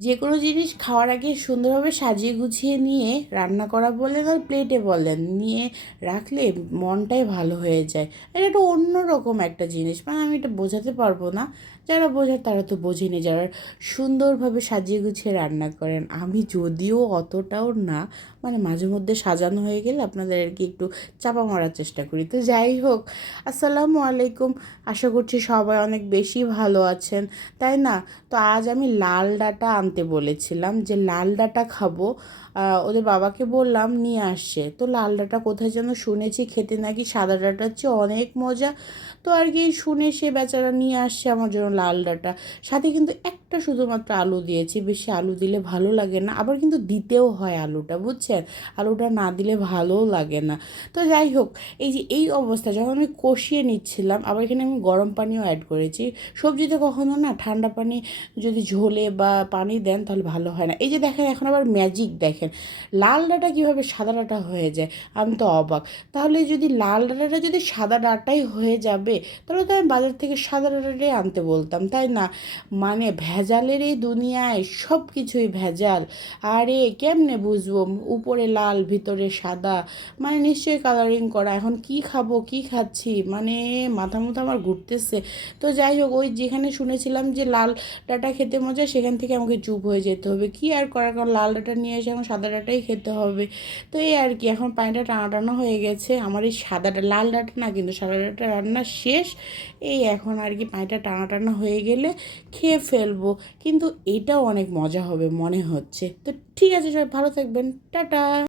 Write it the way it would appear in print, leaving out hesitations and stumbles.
যে কোনো জিনিস খাওয়ার আগে সুন্দরভাবে সাজিয়ে গুছিয়ে নিয়ে রান্না করা বলেন আর প্লেটে বলেন নিয়ে রাখলে মনটাই ভালো হয়ে যায়। এটা একটা অন্যরকম একটা জিনিস, মানে আমি এটা বোঝাতে পারবো না। যারা বোঝার তারা তো বোঝেনি, যারা সুন্দরভাবে সাজিয়ে গুছিয়ে রান্না করেন। আমি যদিও অতটাও না, মানে মাঝে মধ্যে সাজানো হয়ে গেলে আপনাদের আর কি একটু চাপা মারার চেষ্টা করি। তো যাই হোক, আসসালামু আলাইকুম। আশা করছি সবাই অনেক বেশি ভালো আছেন, তাই না? তো আজ আমি লাল ডাঁটা আনতে বলেছিলাম, যে লাল ডাঁটা খাবো। ওদের বাবাকে বললাম, নিয়ে আসছে। তো লাল ডাঁটা কোথায় যেন শুনেছি খেতে নাকি সাদা ডাঁটার চেয়ে অনেক মজা। তো আর কি শুনে সে বেচারা নিয়ে আসছে আমার জন্য লাল ডাঁটা। সাথে কিন্তু একটা শুধুমাত্র আলু দিয়েছি, বেশি আলু দিলে ভালো লাগে না, আবার কিন্তু দিতেও হয় আলুটা, বুঝছেন? আলুটা না দিলে ভালোও লাগে না। তো যাই হোক, এই যে এই অবস্থা যখন আমি কষিয়ে নিচ্ছিলাম, আবার এখানে আমি গরম পানিও অ্যাড করেছি। সবজিতে কখনো না ঠান্ডা পানি যদি ঝোলে বা পানি দেন তাহলে ভালো হয় না। এই যে দেখেন, এখন আবার ম্যাজিক দেখেন, লাল ডাঁটা কীভাবে সাদা ডাঁটা হয়ে যায়। আমি তো অবাক। তাহলে যদি লাল ডাঁটাটা যদি সাদা ডাঁটাই হয়ে যাবে, তাহলে তো আমি বাজার থেকে সাদা ডাঁটাটাই আনতে বলতাম, তাই না? মানে ভেজালের এই দুনিয়ায় সব কিছুই ভেজাল। আরে কেমনে বুঝবো উপরে লাল ভিতরে সাদা? মানে নিশ্চয়ই কালারিং করা। এখন কি খাবো কি খাচ্ছি, মানে মাথা মুথা আমার ঘুরতেছে। তো যাই হোক, ওই যেখানে শুনেছিলাম যে লাল ডাঁটা খেতে মজা, সেখান থেকে আমাকে চুপ হয়ে যেতে হবে। কি আর করার, কারণ লাল ডাঁটা নিয়ে এসে এখন সাদা ডাঁটাই খেতে হবে। তো এই আর কি, এখন পানিটা টানা টানা হয়ে গেছে। আমার এই সাদাটা, লাল ডাঁটা না কিন্তু সাদা ডাঁটা রান্না শেষ। এই এখন আর কি পানিটা টানা টানা হয়ে গেলে খেয়ে ফেলবো। কিন্তু এটাও অনেক মজা হবে মনে হচ্ছে। তো ঠিক আছে, সবাই ভালো থাকবেন, টাটা।